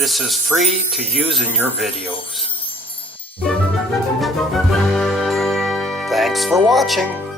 This is free to use in your videos. Thanks for watching.